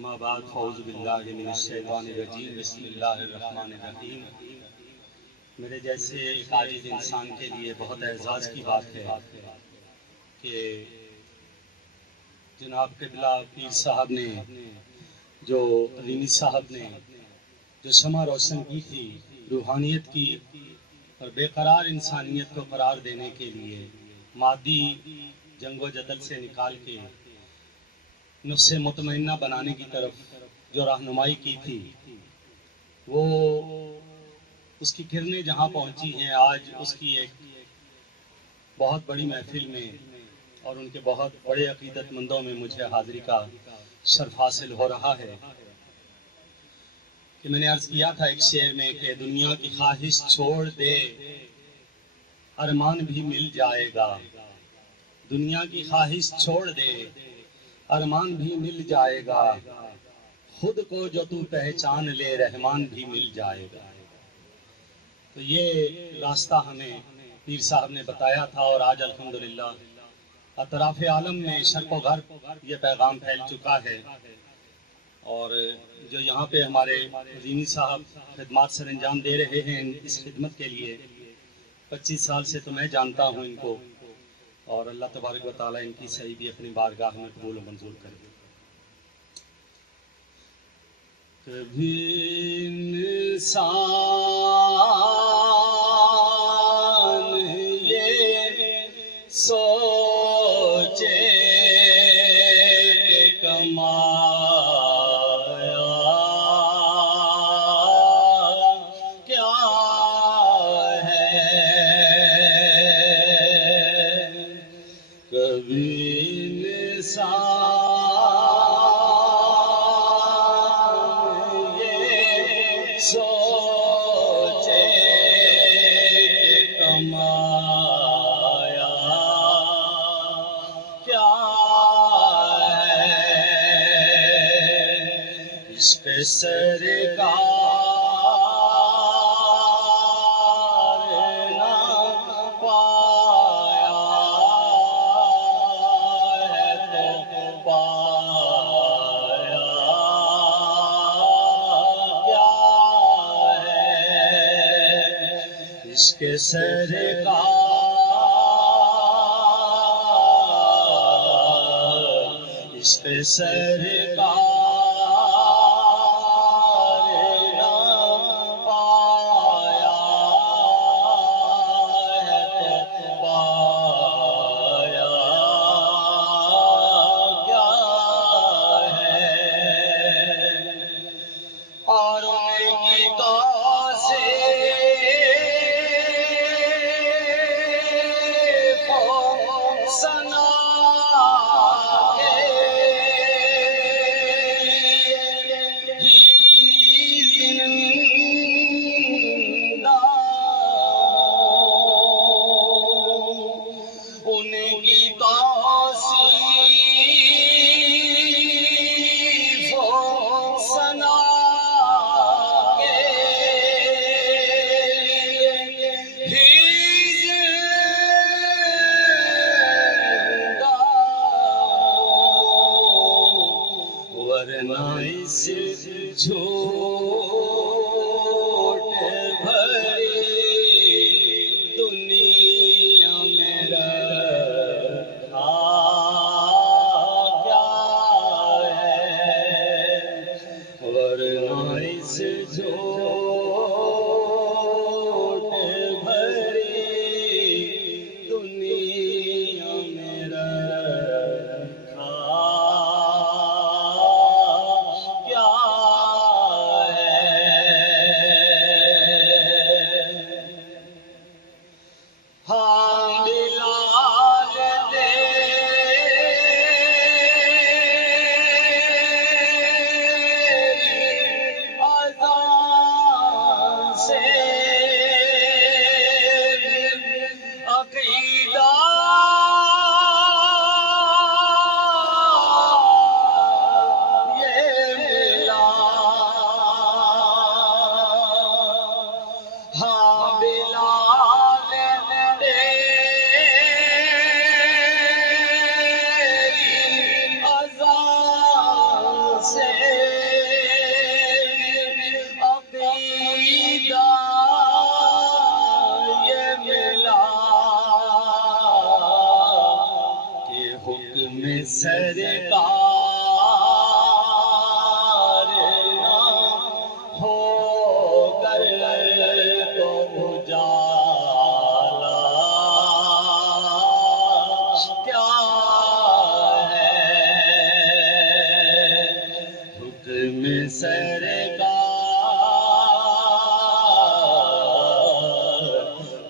اما بعد فاعوذ باللہ من الشیطان الرجیم بسم اللہ الرحمن الرحیم۔ میرے جیسے ایک عاجز انسان کے لیے بہت اعزاز کی بات ہے کہ جناب قبلہ پیر صاحب نے جو علیمی صاحب نے جو شمع روشن کی تھی روحانیت کی اور بے قرار انسانیت کو قرار دینے کے لیے، مادی جنگ و جدل سے نکال کے نفس مطمئنہ بنانے کی طرف جو رہنمائی کی تھی، وہ اس کی کرنیں جہاں پہنچی ہیں آج اس کی ایک بہت بڑی محفل میں اور ان کے بہت بڑے عقیدت مندوں میں مجھے حاضری کا شرف حاصل ہو رہا ہے کہ میں نے عرض کیا تھا ایک شعر میں کہ دنیا کی خواہش چھوڑ دے ارمان بھی مل جائے گا، دنیا کی خواہش چھوڑ دے ارمان بھی مل جائے گا، خود کو جو تو پہچان لے رحمان بھی مل جائے گا۔ تو یہ راستہ ہمیں پیر صاحب نے بتایا تھا اور آج الحمدللہ اطراف عالم میں شرق و غرب یہ پیغام پھیل چکا ہے، اور جو یہاں پہ ہمارے عظیمی صاحب خدمات سر انجام دے رہے ہیں اس خدمت کے لیے 25 سال سے تو میں جانتا ہوں ان کو، اور اللہ تبارک و تعالیٰ ان کی صحیح بھی اپنی بارگاہ میں قبول و منظور کرے۔ کبھی انسان یہ سوچے کہ کمایا کیا ہے، کبھی انسان یہ سوچے کہ کمایا کیا ہے، عشق سرکار کے سرکار عشق سرکار نہ پایا ہے تو پایا کیا ہے، اور ان کی تو سے سنا ان کی سنا جھوٹ بھری دنیا میں رکھا کیا ہے، ورنہ اس جھوٹ بھری دنیا میں رکھا کیا ہے۔ سرکار نہ ہو کر تو اجالا کیا ہے حکم سرکار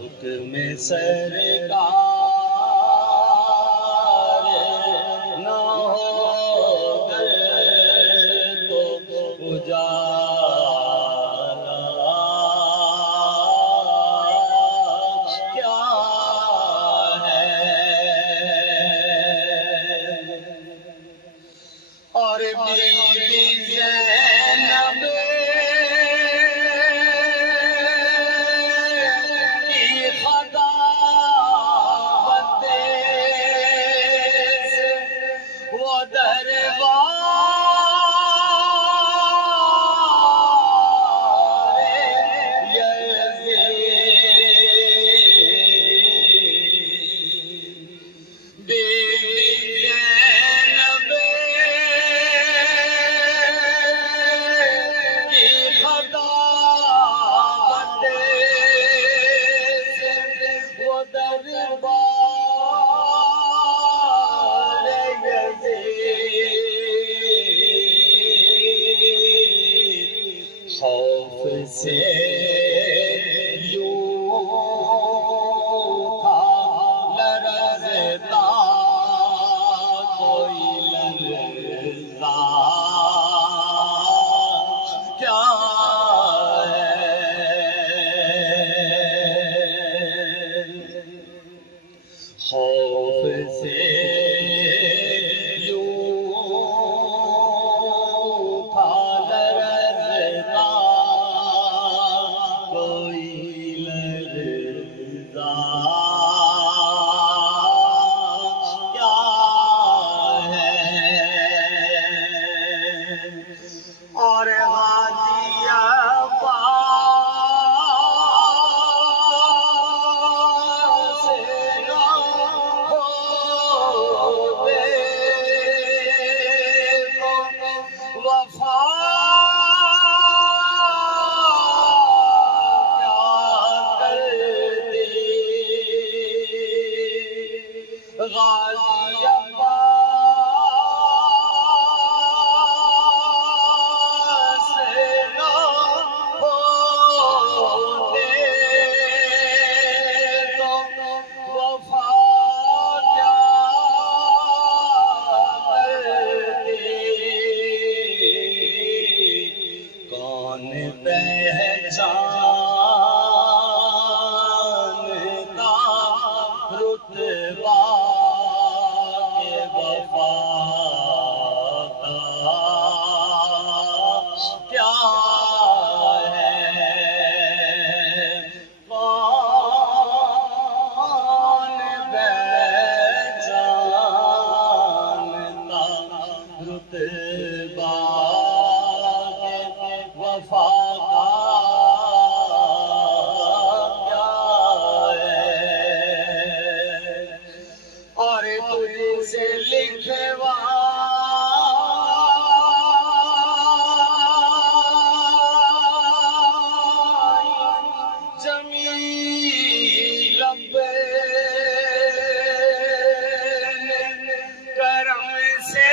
حکم سرکار نہ ہو کر تو اجالا کیا ہے اور بی بی زینب کی خداوت سے وہ دربار یزید بی بی زینب کی خداوت سے وہ دربار یزید خوف سے یوں تھا لرزتا کوئی لرزا کیا ہے خوف سے یوں تھا لرزتا کوئی لرزا کیا ہے اور غازی عباس نہ ہوتے تو وفا کیا کرتی غازی عباس نہ ہوتے تو وفا کیا کرتی کون پہچانتا رتبہ کے وفا کا کیا ہے کون پہچانتا رتبہ کے وفا کا کیا ہے اور تجھ سے لکھوائی جمیل کرم سے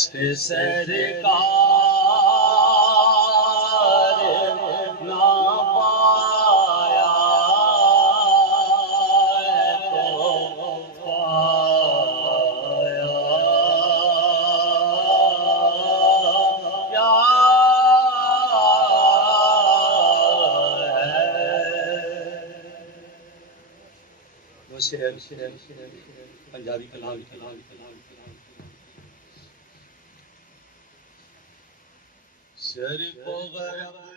عشق سرکار نہ پایا تو پایا وہ شعر پنجابی کلام شر کو غرق